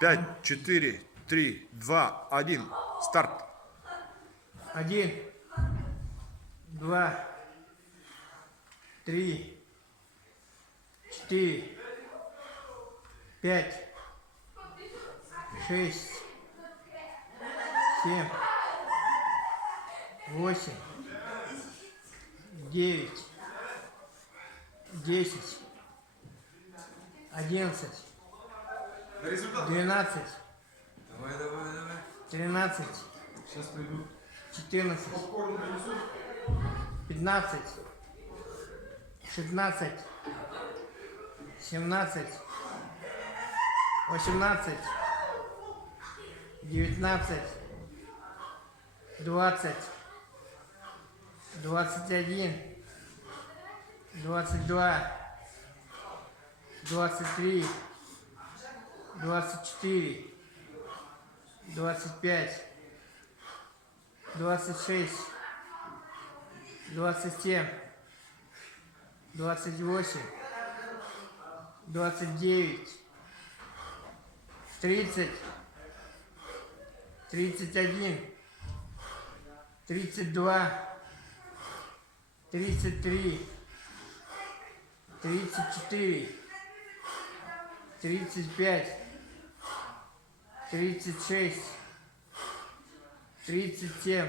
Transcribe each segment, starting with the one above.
5, 4, 3, 2, 1. Старт. 1, 2, 3, 4, 5, 6, 7, 8, 9, 10, 11, 12, Давай. 13, Сейчас приду. 14, 15, 16, 17, 18, 19, 20, 21, 22, 23, 24, 25, 26, 27, 28, 29, 30, 31, 32, 33, 34, 35, 36, 37,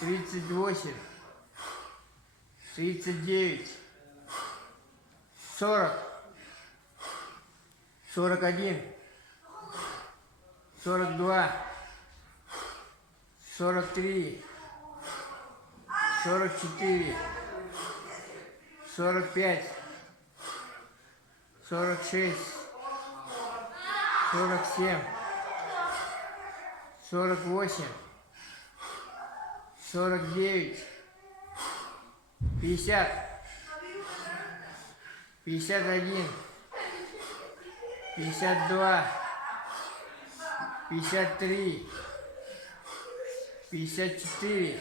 38, 39, 40, 41, 42, 43, 44, 45, 46, 47, 48, 49, 50, 51, 52, 53, 54,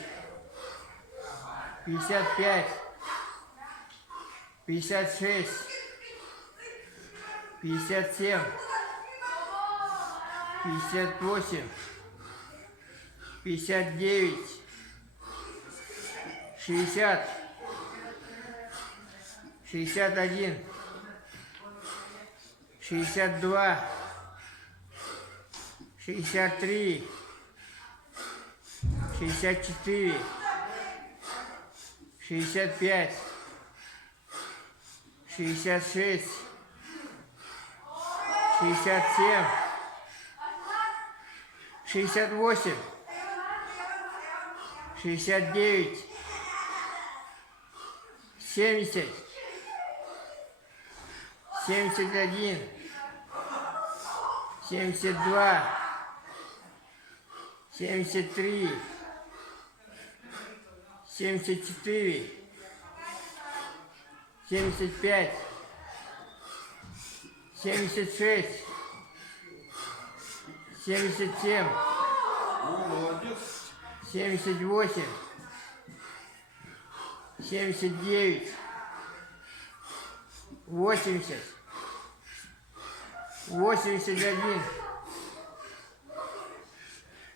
55, 56, 57, 58, 59, 60, 61, 62, 63, 64, 65, 66, 67, 68, 69, 70, 71, 72, 73, 74, 75, 76, 77, Молодец. 78, 79, 80, 81,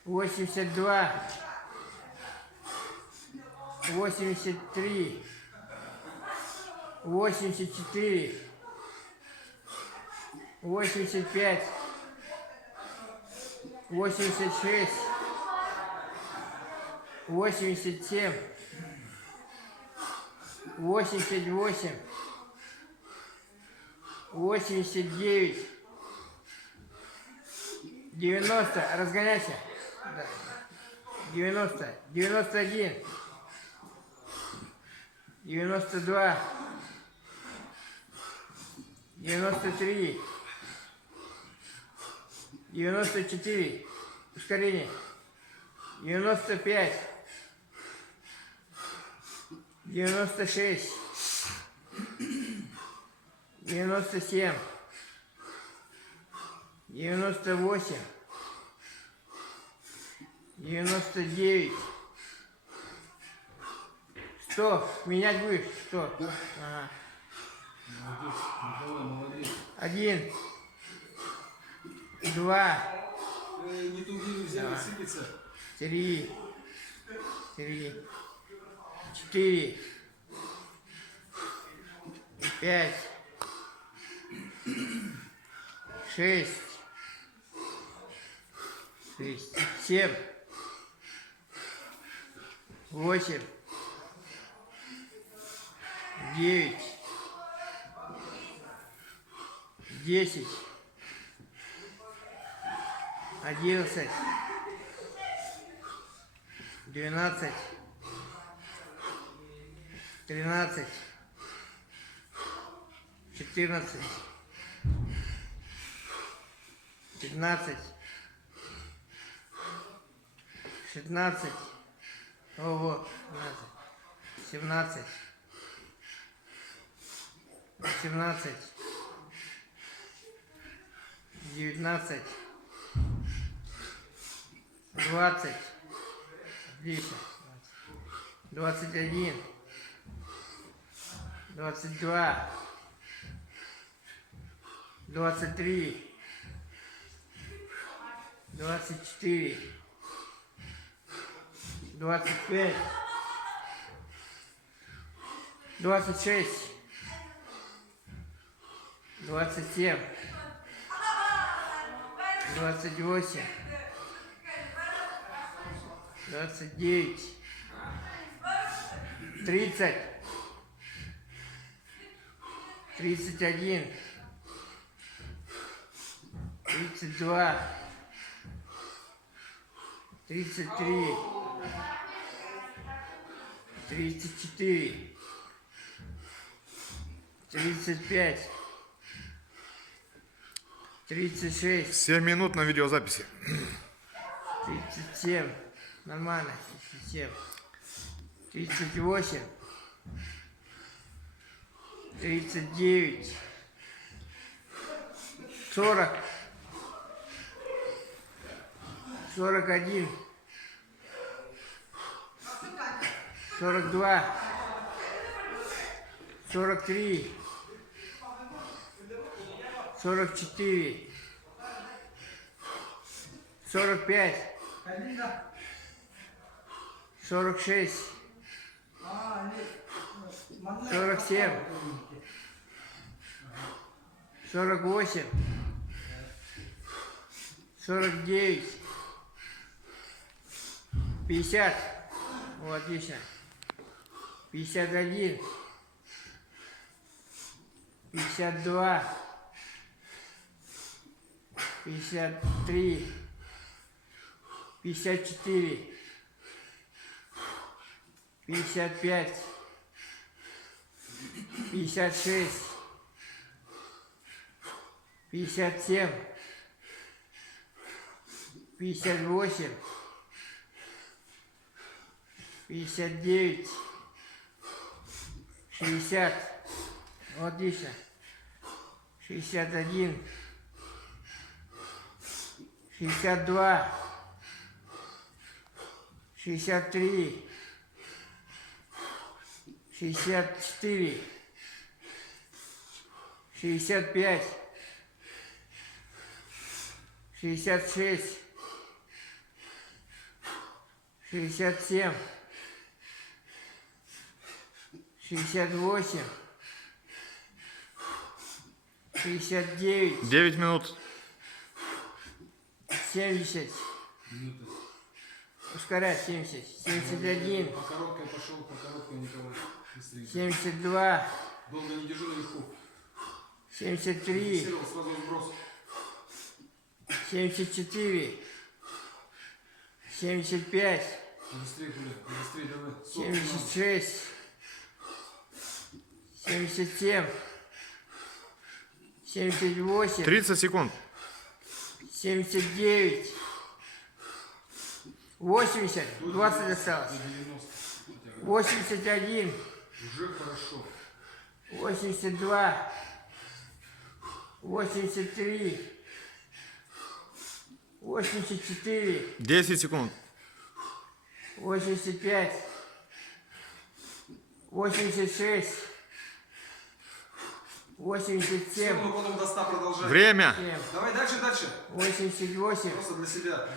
82, 83, 84, 85, 86, 87, 88, 89, 90, разгоняйся. 90, 91, 92, 93, 94, ускорение, 95, 96, 97, 98, 99, 100. Менять будешь? 100. Ага. Молодец, Николай, молодец. 1, 2, Не ту глину взяли, сыпется. 3, 4, 5, 6, 7, 8, 9, 10, 11, 12, 13, 14, 15, 16, ого, 17, 18, 19, 20, отлично, 21, 22, 23, 24, 25, 26, 27, 28, 29, 30, 31, 32, 33, 34, 35, 36, 7 минут на видеозаписи. 37, нормально, 37, 38, 39, 40, 41, 42, 43, 44, 45, 46, 47, 48, 49, 50, вот, отлично, 51, 52, 53, 54, 55, 56, 57, 58, 59, 60, вот отлично, 61, 62, 63, 64, 65, 66, 67, 68, 69, 9 минут. 70, Минута. ускоряй, 70, 71, По короткой пошел, по короткой Николай. Быстрее. 72, Долго не держи наверху. 73, Фиксировал, сразу сброс. 74, 75, Быстрее, Коля, быстрее, давай. 76, 77, 78, 30 секунд. 79, 80, 20 осталось, 90. 81, Уже хорошо. 82, 83, 84, 10 секунд. 85, 86, 87, Все, мы потом до 100 продолжаем. Время. 7, Давай дальше, дальше. 88, Просто для себя.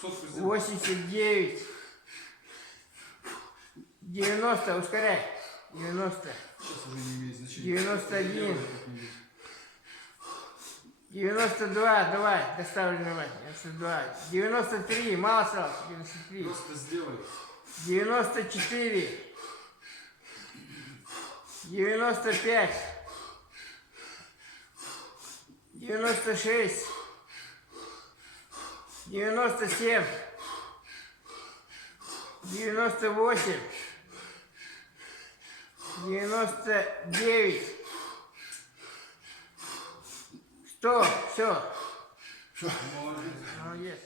Сотку сделай. 89, 90, ускоряй, 90, Сейчас уже не имеет значения. 91, 92, давай, доставлю нормально, 92, 93, мало сразу, 93, Просто сделай. 94, 95, 96, 97, 98, 99, 100, все, Молодец. молодец.